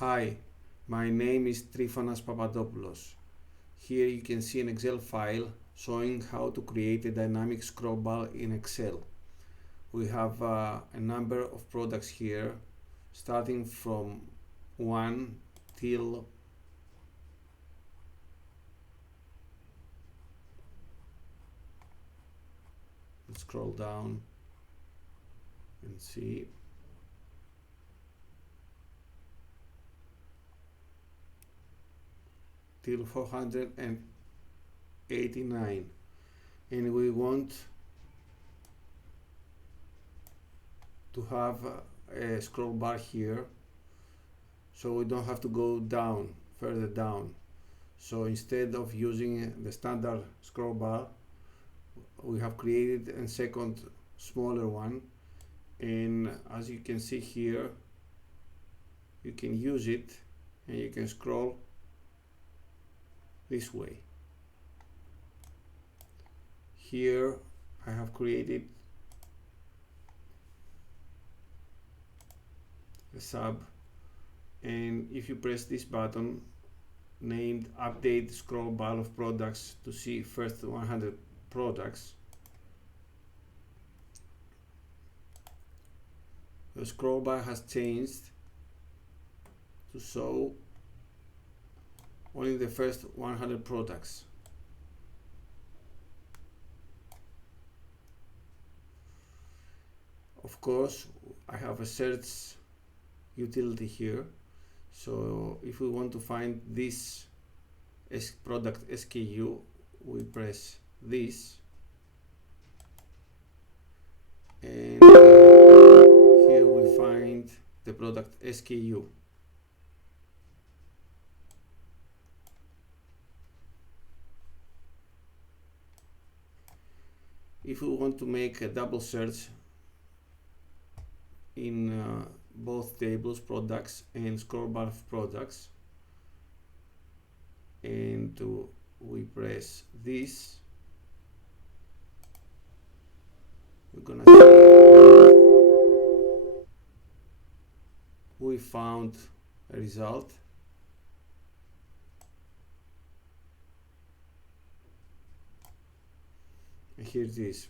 Hi, my name is Trifonas Papadopoulos. Here you can see an Excel file showing how to create a dynamic scroll bar in Excel. We have a number of products here, starting from 1 till let's scroll down and see. Till 489, and we want to have a scroll bar here, so we don't have to go down further down. So instead of using the standard scroll bar, we have created a second smaller one, and as you can see here, you can use it and you can scroll this way. Here I have created a sub, and if you press this button named update scroll bar of products to see first 100 products, the scroll bar has changed to show only the first 100 products. Of course, I have a search utility here, so if we want to find this product SKU, we press this, and here we find the product SKU. If we want to make a double search in both tables, products and scroll bar of products, and we press this, we're gonna see we found a result. And here it is.